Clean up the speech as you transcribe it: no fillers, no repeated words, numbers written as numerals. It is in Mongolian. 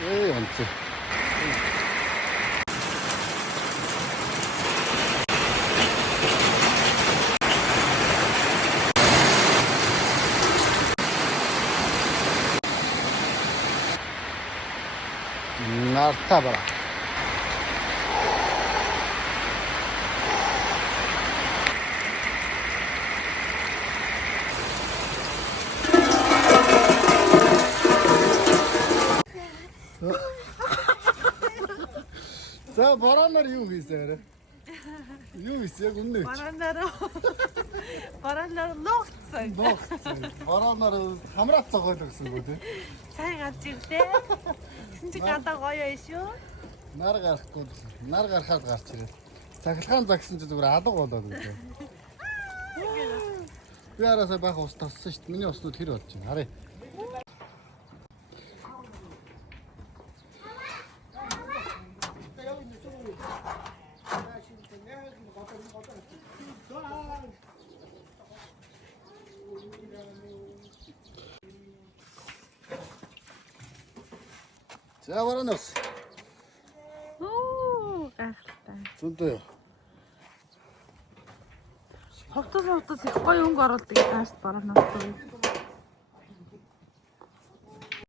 онцгой. Нарта bara. За бараанаар юу хийсэн арай? Юу хийсэн яг үнэ. Бараанаар логцсон. Бараанаар хамраад цогоол гэсэн үү те? Сайн гарч ирлээ. Гэсэн чи гадаа гоё юм шүү. Нар гарахгүй. Нар гарахад гарч ирээ. Цахилгаан загсан чи зүгээр алга болоод үлээ. Би араасаа баах ус тассан шүү дээ. Миний уснууд хэр болж байна. Харъя. За бараанаас. Оо, гайхалтай. Зөнтэй. Ховтос их гоё өнгө оруулдаг тааш бараанаас.